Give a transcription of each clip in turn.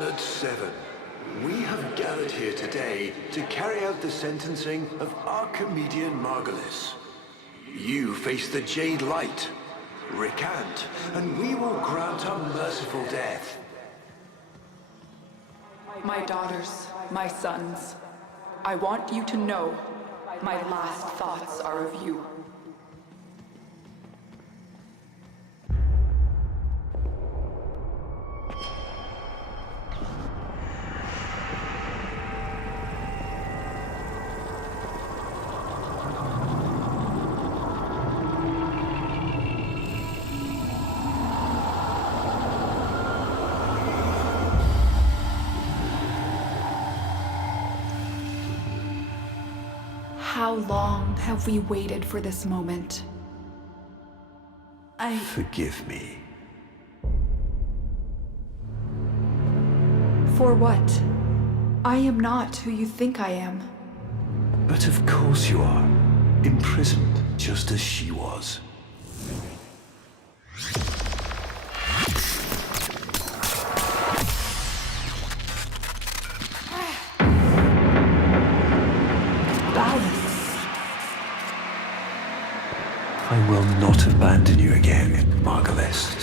Honored Seven, we have gathered here today to carry out the sentencing of Archimedean Margulis. You face the Jade Light. Recant, and we will grant a merciful death. My daughters, my sons, I want you to know my last thoughts are of you. How long have we waited for this moment? Forgive me. For what? I am not who you think I am. But of course you are. Imprisoned, just as she was. I will not abandon you again, Margulis.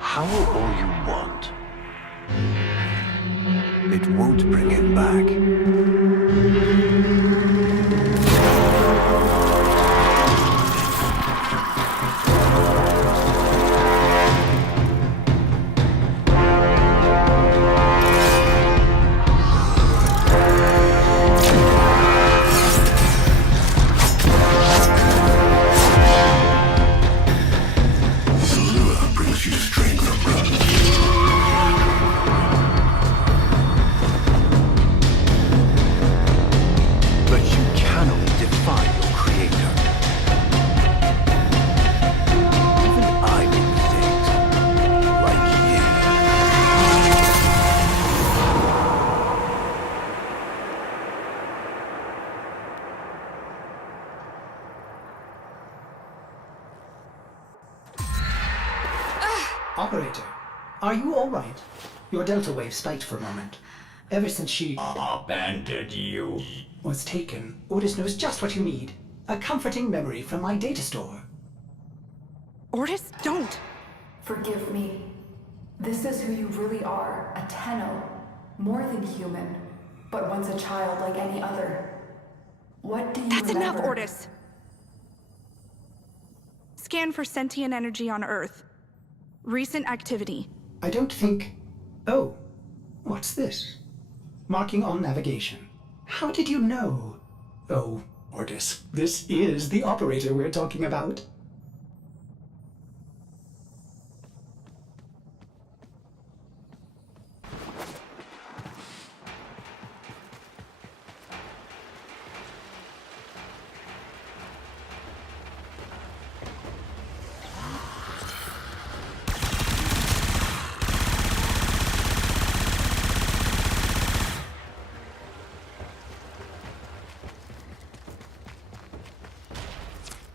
Howl all you want. It won't bring him back. Operator, are you all right? Your delta wave spiked for a moment. Ever since she Abandoned you. was taken, Otis knows just what you need. A comforting memory from my data store. Ortis, don't! Forgive me. This is who you really are, a Tenno. More than human, but once a child like any other. What do you That's remember? enough, Ortis! Scan for sentient energy on Earth. Recent activity. I don't think... Oh, what's this? Marking on navigation. How did you know? Oh, Ortis, this is the operator we're talking about.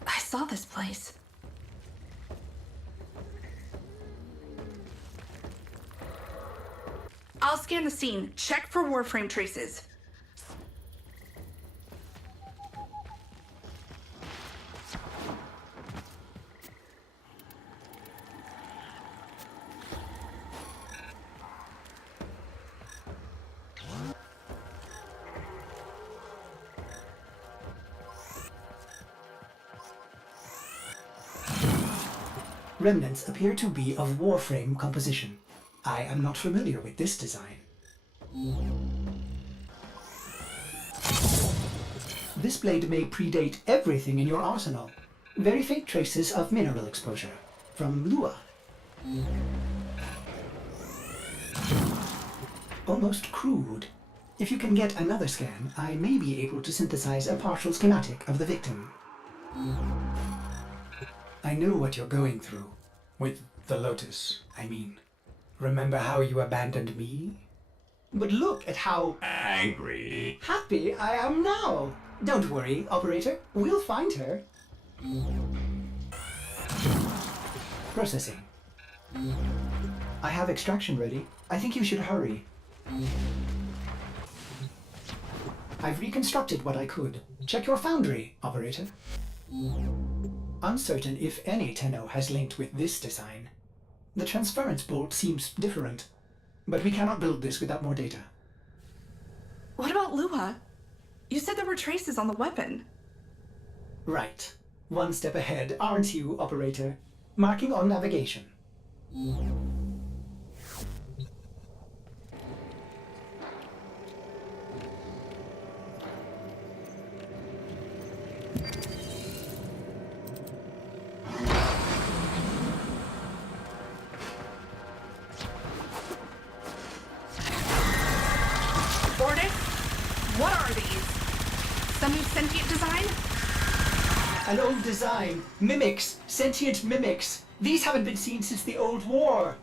I saw this place. I'll scan the scene. Check for Warframe traces. Remnants appear to be of Warframe composition. I am not familiar with this design. This blade may predate everything in your arsenal. Very faint traces of mineral exposure. From Lua. Almost crude. If you can get another scan, I may be able to synthesize a partial schematic of the victim. I know what you're going through. With the Lotus, I mean. Remember how you abandoned me? But look at how Angry. happy I am now. Don't worry, operator. We'll find her. Processing. I have extraction ready. I think you should hurry. I've reconstructed what I could. Check your foundry, operator. Uncertain if any Tenno has linked with this design. The transference bolt seems different, but we cannot build this without more data. What about Lua? You said there were traces on the weapon. Right. One step ahead, aren't you, operator? Marking on navigation. Ortis? What are these? Some new sentient design? An old design. Mimics. Sentient mimics. These haven't been seen since the old war.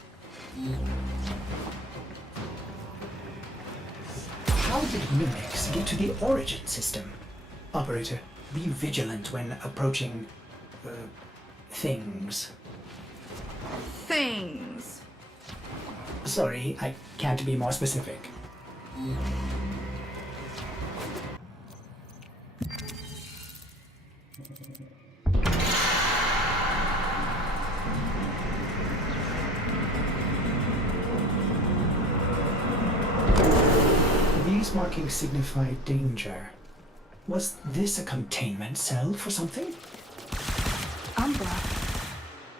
How did mimics get to the origin system? Operator, be vigilant when approaching... things. Things. Sorry, I can't be more specific. These markings signify danger. Was this a containment cell for something? Umbra.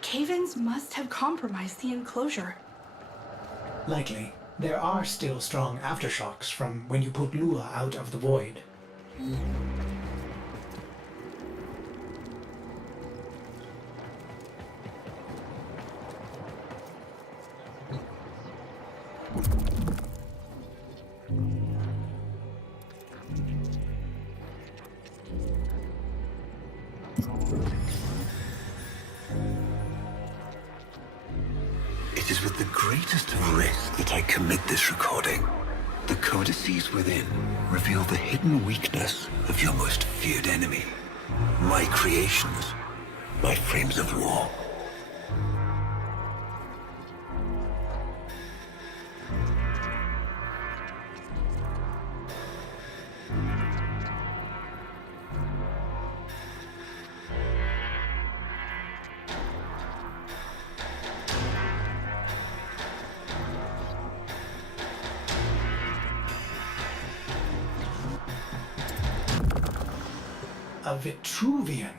Cave-ins must have compromised the enclosure. Likely. There are still strong aftershocks from when you put Lua out of the void. It is with the greatest of risk that I commit this recording. The codices within reveal the hidden weakness of your most feared enemy. My creations, my frames of war. A Vitruvian.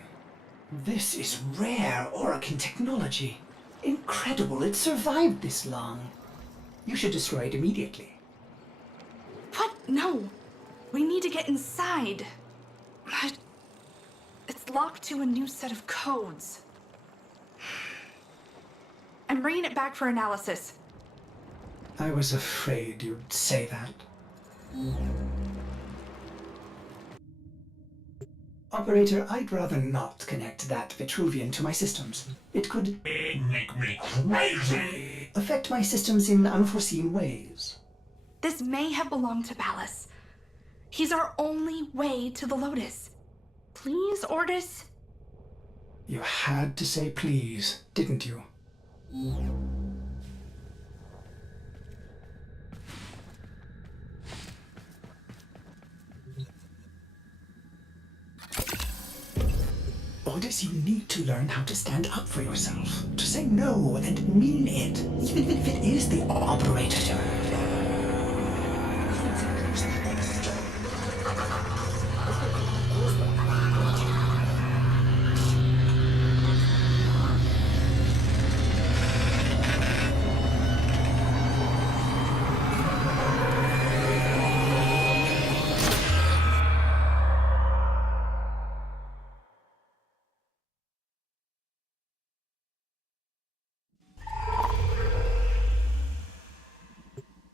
This is rare Orokin technology. Incredible it survived this long. You should destroy it immediately. What? No. We need to get inside. But it's locked to a new set of codes. I'm bringing it back for analysis. I was afraid you'd say that. Operator, I'd rather not connect that Vitruvian to my systems. It could Make me crazy. affect my systems in unforeseen ways. This may have belonged to Palace. He's our only way to the Lotus. Please, Ordis? You had to say please, didn't you? Ordis, you need to learn how to stand up for yourself. To say no and mean it, even if it is the operator.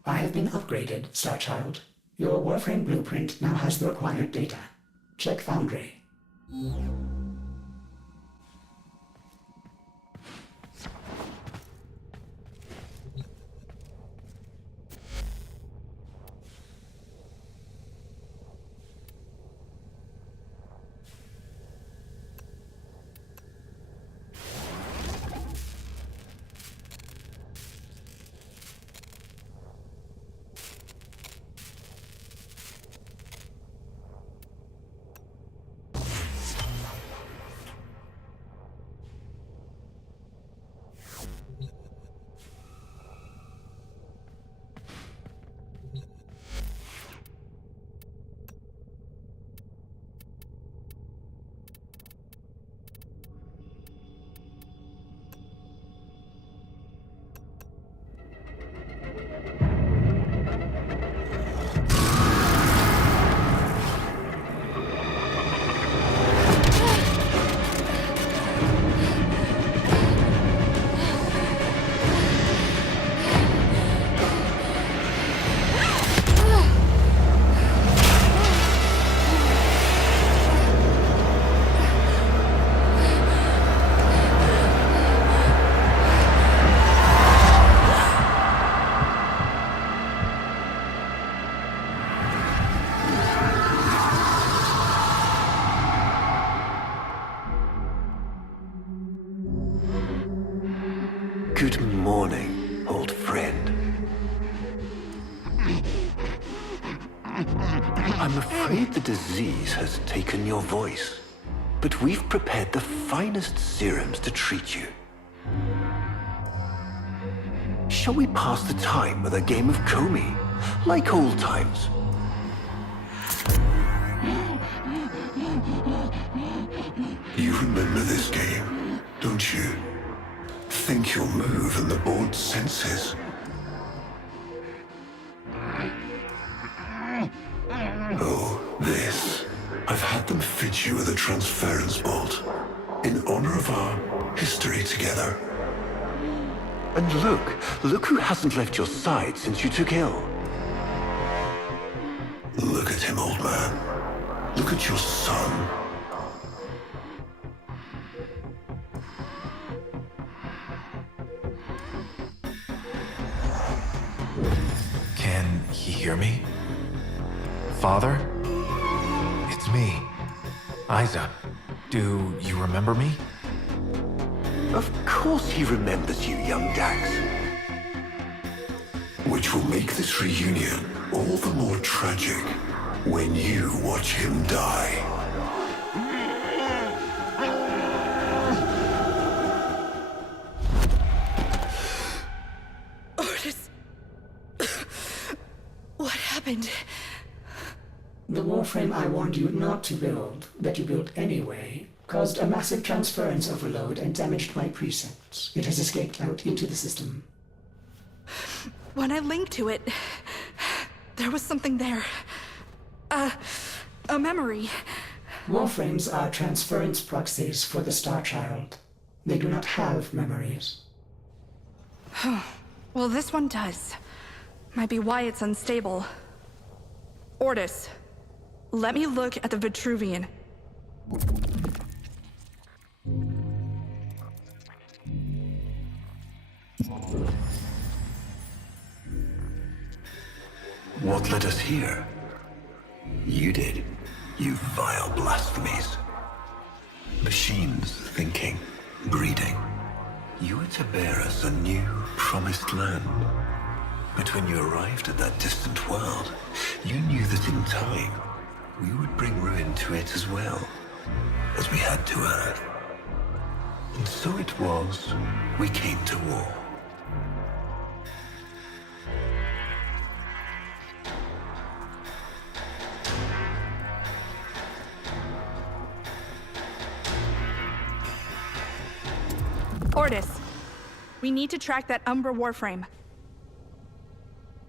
I have been upgraded, Starchild. Your Warframe blueprint now has the required data. Check Foundry. Good morning, old friend. I'm afraid the disease has taken your voice, but we've prepared the finest serums to treat you. Shall we pass the time with a game of Comey, like old times? You remember this game, don't you? Think you'll move and the board senses. Oh, this. I've had them fit you with a transference bolt, in honor of our history together. And look who hasn't left your side since you took ill. Look at him, old man. Look at your son. Can he hear me? Father? It's me, Isa. Do you remember me? Of course he remembers you, young Dax. Which will make this reunion all the more tragic when you watch him die. Ordis. What happened? The Warframe I warned you not to build, that you built anyway, caused a massive transference overload and damaged my precepts. It has escaped out into the system. When I linked to it, there was something there. A memory. Warframes are transference proxies for the Star Child. They do not have memories. Well, this one does. Might be why it's unstable. Ordis, let me look at the Vitruvian. What led us here? You did, you vile blasphemies. Machines thinking, breeding. You were to bear us a new, promised land. But when you arrived at that distant world, you knew that in time, we would bring ruin to it as well, as we had to Earth. And so it was, we came to war. Ordis, we need to track that Umbra Warframe.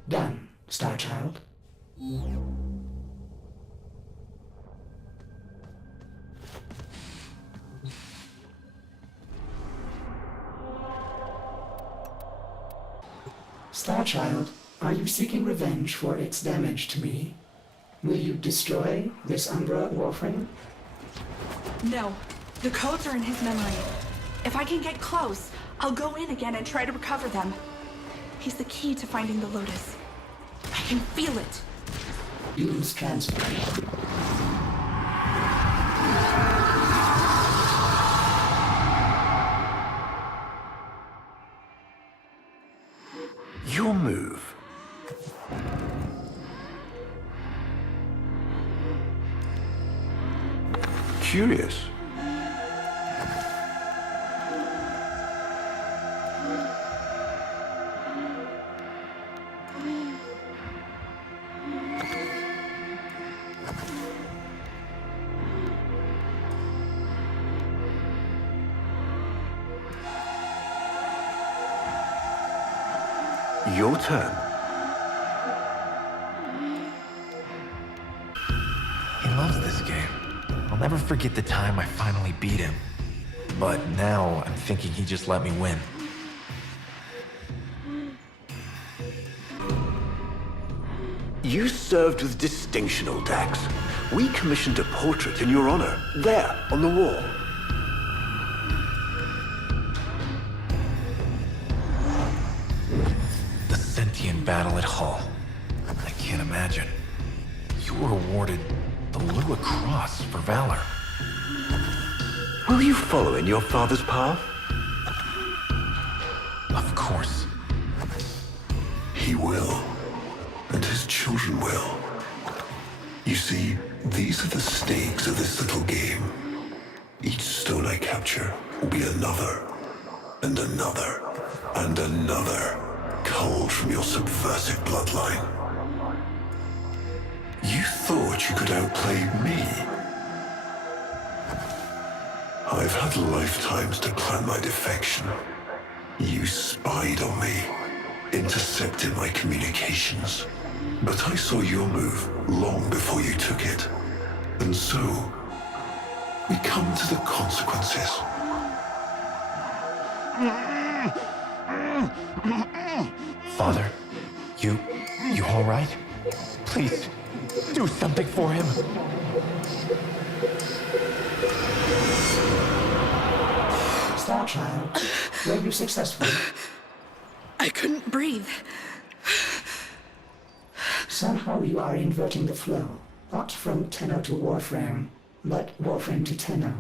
Done, Star Child. Star Child, are you seeking revenge for its damage to me? Will you destroy this Umbra Warframe? No, the codes are in his memory. If I can get close, I'll go in again and try to recover them. He's the key to finding the Lotus. I can feel it. Use transfer. Your move. Curious. Your turn. He loves this game. I'll never forget the time I finally beat him. But now I'm thinking he just let me win. You served with distinction, old Dax. We commissioned a portrait in your honor, there, on the wall. The sentient battle at Hull. I can't imagine. You were awarded the Lua Cross for valor. Will you follow in your father's path? Of course. He will, and his children will. You see, these are the stakes of this little game. Each stone I capture will be another, and another, and another, culled from your subversive bloodline. You thought you could outplay me? I've had lifetimes to plan my defection. You spied on me, intercepted my communications. But I saw your move long before you took it. And so, we come to the consequences. Father, you all right? Please, do something for him. Star Child, were you successful? I couldn't breathe. Somehow you are inverting the flow. Not from Tenno to Warframe, but Warframe to Tenno.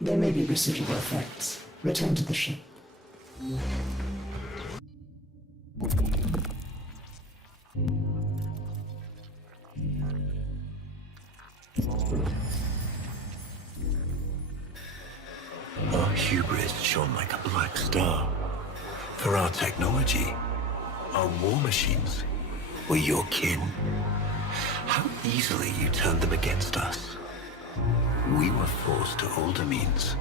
There may be residual effects. Return to the ship. Our hubris shone like a black star. For our technology, our war machines were your kin. How how easily you turned them against us. We were forced to older means.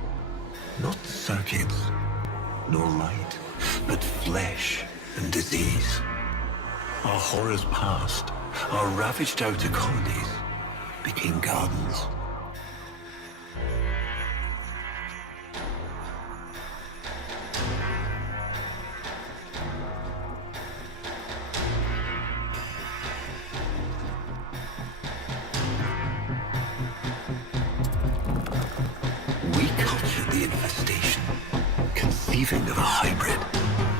Not circuits, nor light, but flesh and disease. Our horrors passed. Our ravaged outer colonies became gardens. We cultured the infestation, conceiving of a hybrid,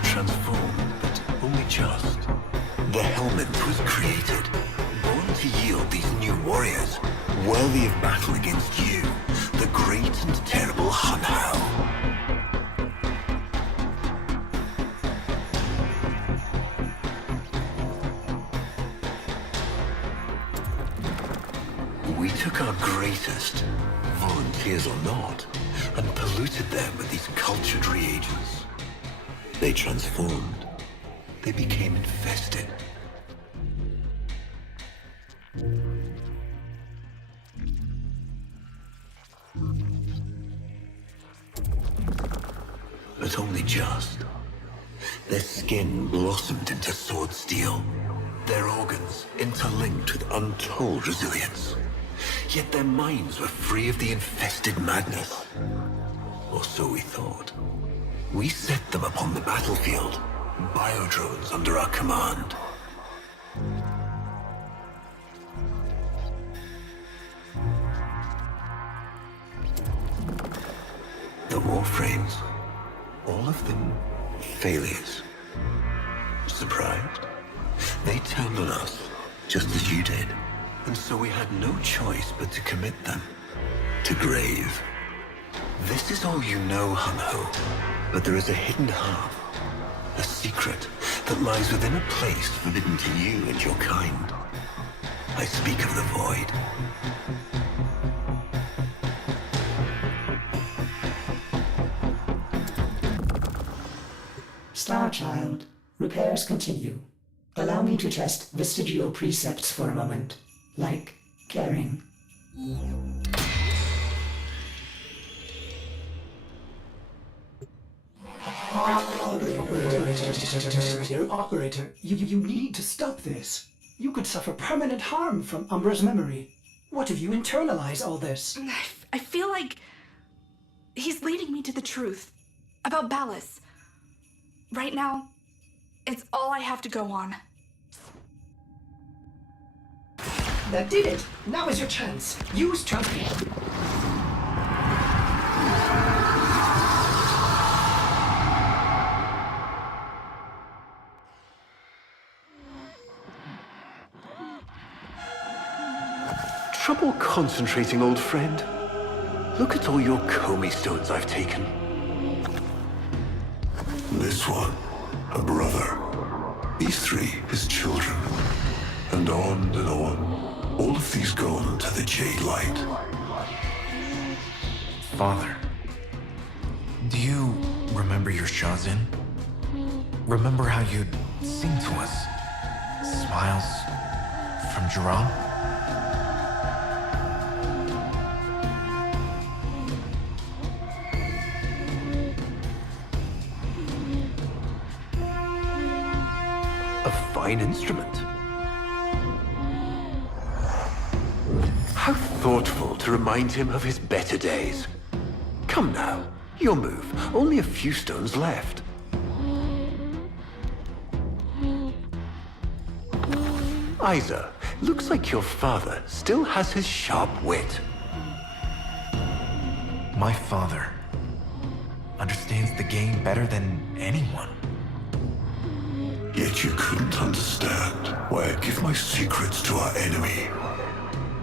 transformed, but only just. The Helmet was created, born to yield these new warriors, worthy of battle against you, the great and terrible Hunhow. We took our greatest, volunteers or not, and polluted them with these cultured reagents. They transformed. They became infested. But only just. Their skin blossomed into sword steel, their organs interlinked with untold resilience. Yet their minds were free of the infested madness. Or so we thought. We set them upon the battlefield, biodrones under our command. The Warframes, all of them failures. Surprised? They turned on us, just as you did. And so we had no choice but to commit them to grave. This is all you know, Hunho, but there is a hidden half, a secret that lies within a place forbidden to you and your kind. I speak of the Void. Starchild, repairs continue. Allow me to test vestigial precepts for a moment, like caring. Operator, you need to stop this. You could suffer permanent harm from Umbra's memory. What if you internalize all this? I feel like he's leading me to the truth about Ballas. Right now, it's all I have to go on. That did it! Now is your chance. Use transport. Trouble concentrating, old friend? Look at all your Comey stones I've taken. This one, a brother. These three, his children. And on and on. All of these gone to the Jade Light. Father, do you remember your Shazin? Remember how you'd sing to us? Smiles from Jerome? A fine instrument. How thoughtful to remind him of his better days. Come now, your move. Only a few stones left. Isa, looks like your father still has his sharp wit. My father understands the game better than anyone. Yet you couldn't understand why I give my secrets to our enemy.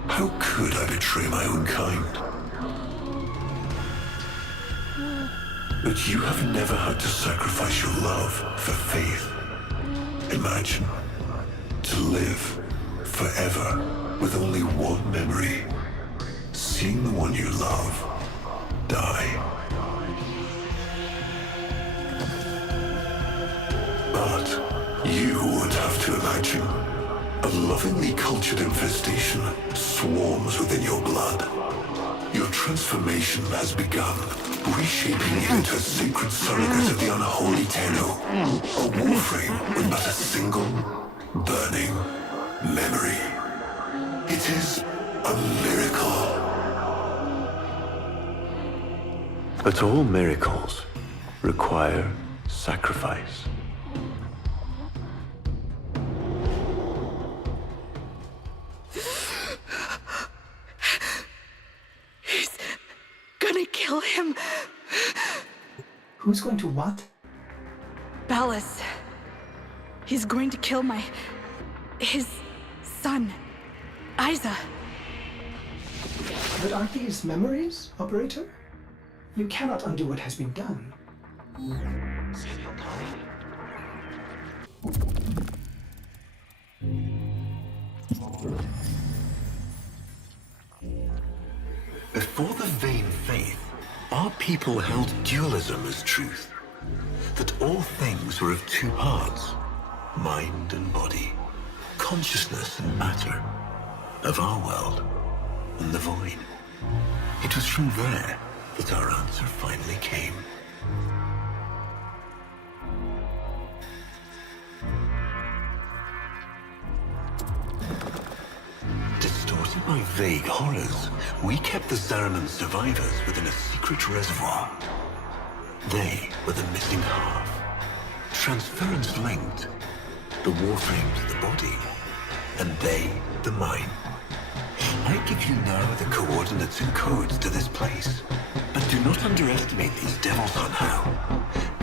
How could I betray my own kind? But you have never had to sacrifice your love for faith. Imagine to live forever with only one memory. Seeing the one you love die. But you would have to imagine a lovingly cultured infestation swarms within your blood. Your transformation has begun, reshaping you into a sacred surrogate of the unholy Tenno. A Warframe with but a single, burning memory. It is a miracle. But all miracles require sacrifice. He's gonna kill him. Who's going to what? Ballas. He's going to kill his son, Isa. But aren't these memories, Operator? You cannot undo what has been done. Before the vain faith, our people held dualism as truth. That all things were of two parts, mind and body, consciousness and matter, of our world and the void. It was from there that our answer finally came. Distorted by vague horrors, we kept the Zariman survivors within a secret reservoir. They were the missing half. Transference linked. The Warframe to the body, and they the mind. I give you now the coordinates and codes to this place. But do not underestimate these devils somehow.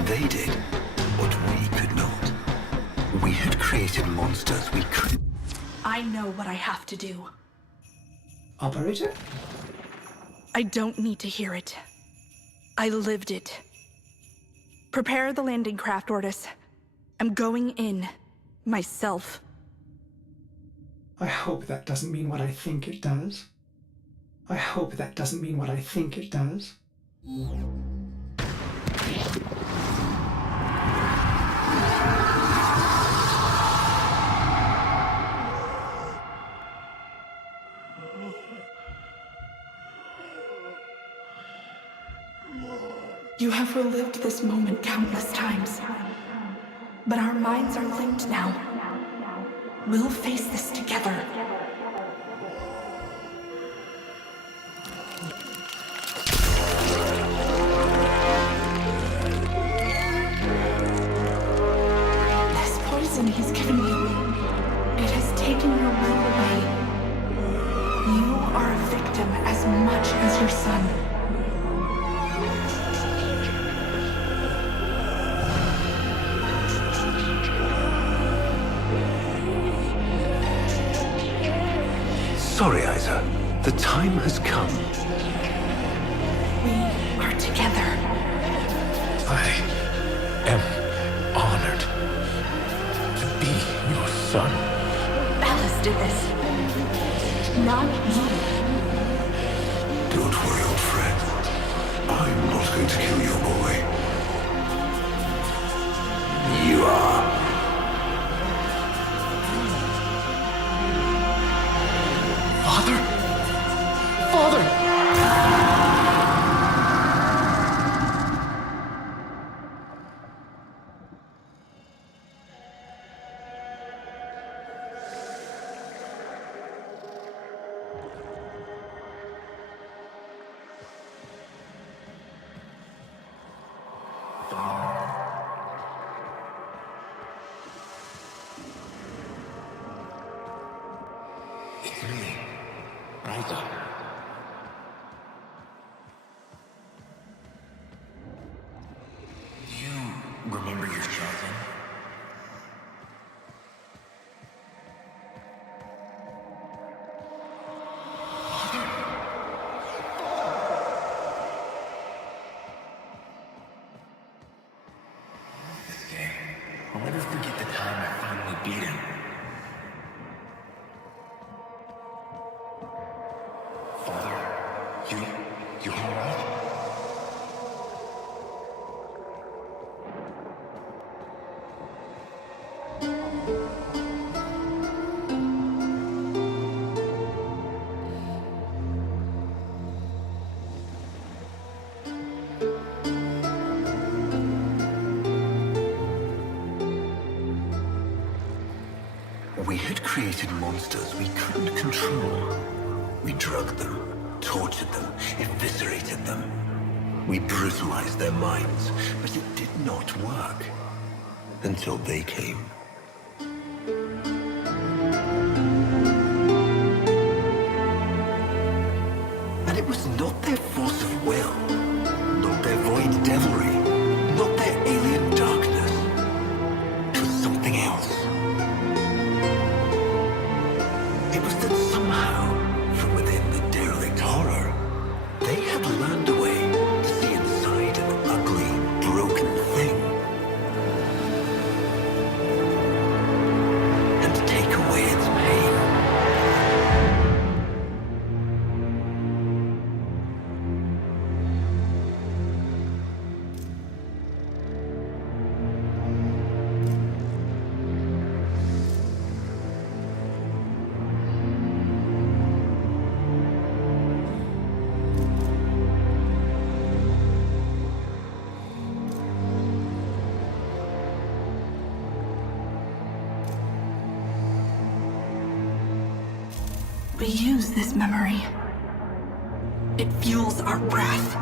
They did what we could not. We had created monsters we could... I know what I have to do. Operator? I don't need to hear it. I lived it. Prepare the landing craft, Ordis. I'm going in. Myself. I hope that doesn't mean what I think it does. I hope that doesn't mean what I think it does. You have relived this moment countless times. But our minds are linked now. We'll face this together. This poison he's given you, it has taken your will away. You are a victim as much as your son. Sorry, Isa. The time has come. We are together. I am honored to be your son. Ballas did this. Not you. Don't worry, old friend. I'm not going to kill your boy. You are. Father? Father! It's me, Isa. Do you remember your chosen? This game, I'll never forget the time I finally beat him. created monsters we couldn't control. We drugged them, tortured them, eviscerated them. We brutalized their minds, but it did not work. Until they came. And it was not their force of will, not their void devilry, not their alien darkness. It was something else. It was that somehow, from within the derelict horror, they had learned a way to see inside an ugly, broken thing. And take away its pain. We use this memory. It fuels our breath.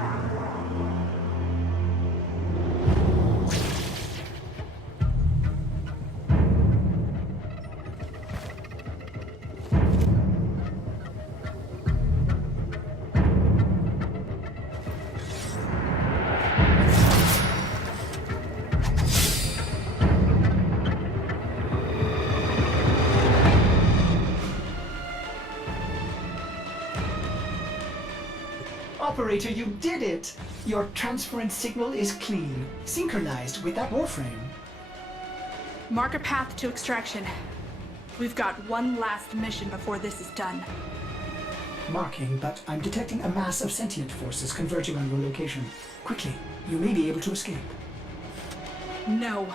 Operator, you did it! Your transference signal is clean, synchronized with that Warframe. Mark a path to extraction. We've got one last mission before this is done. Marking, but I'm detecting a mass of sentient forces converging on your location. Quickly, you may be able to escape. No.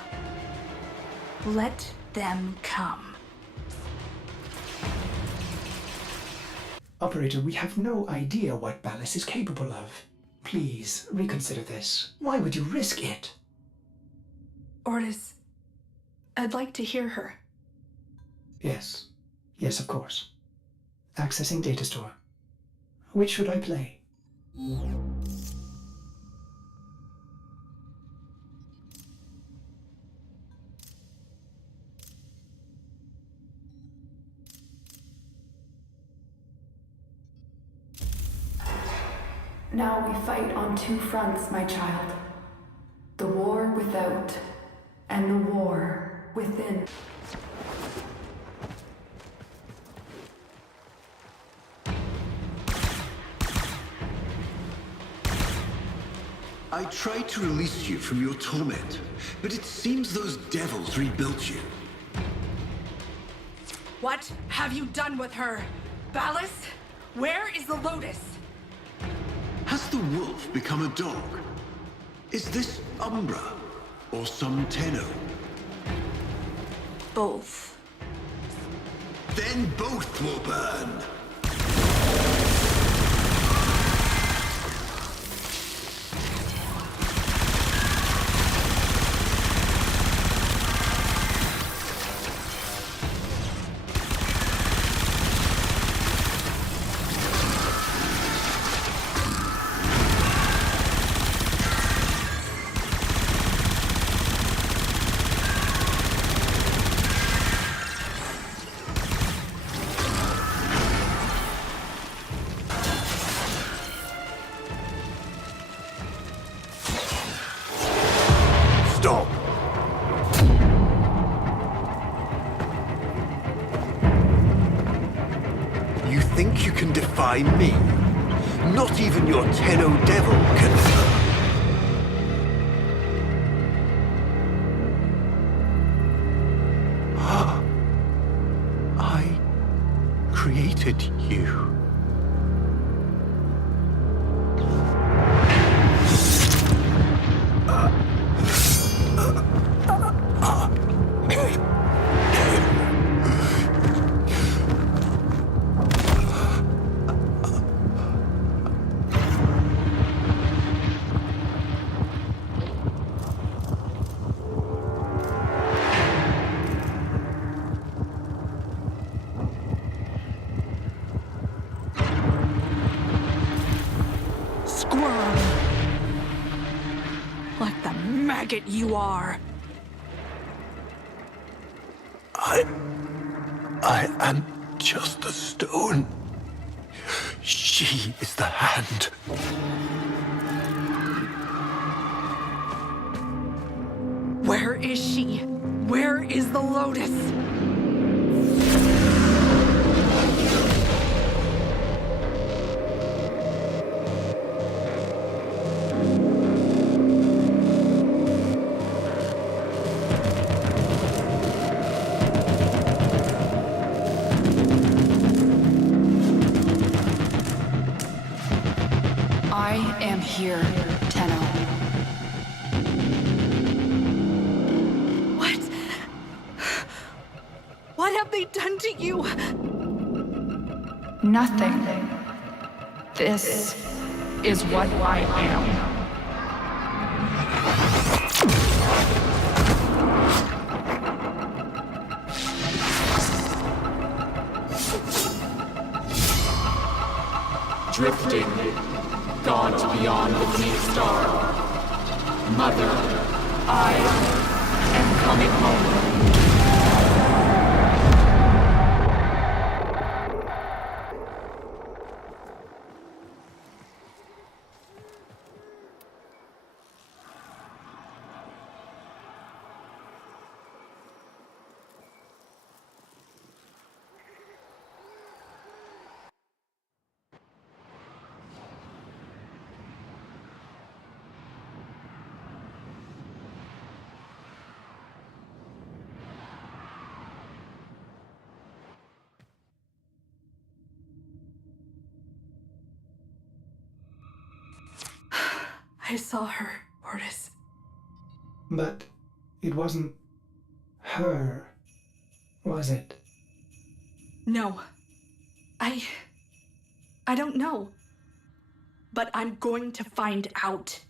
Let them come. Operator, we have no idea what Ballas is capable of. Please, reconsider this. Why would you risk it? Ortis, I'd like to hear her. Yes. Yes, of course. Accessing data store. Which should I play? Now we fight on two fronts, my child. The war without, and the war within. I tried to release you from your torment, but it seems those devils rebuilt you. What have you done with her? Ballas? Where is the Lotus? Has the wolf become a dog? Is this Umbra or some Tenno? Both. Then both will burn. Stop! You think you can defy me? Not even your Tenno devil can. I created you. maggot you are. I am just the stone. She is the hand. Where is she? Where is the Lotus? I am here, Tenno. What? What have they done to you? Nothing. This is what I am. Drifting, gaunt beyond the deep star. Mother, I am coming home. I saw her, Ortis. But it wasn't her, was it? No. I don't know. But I'm going to find out.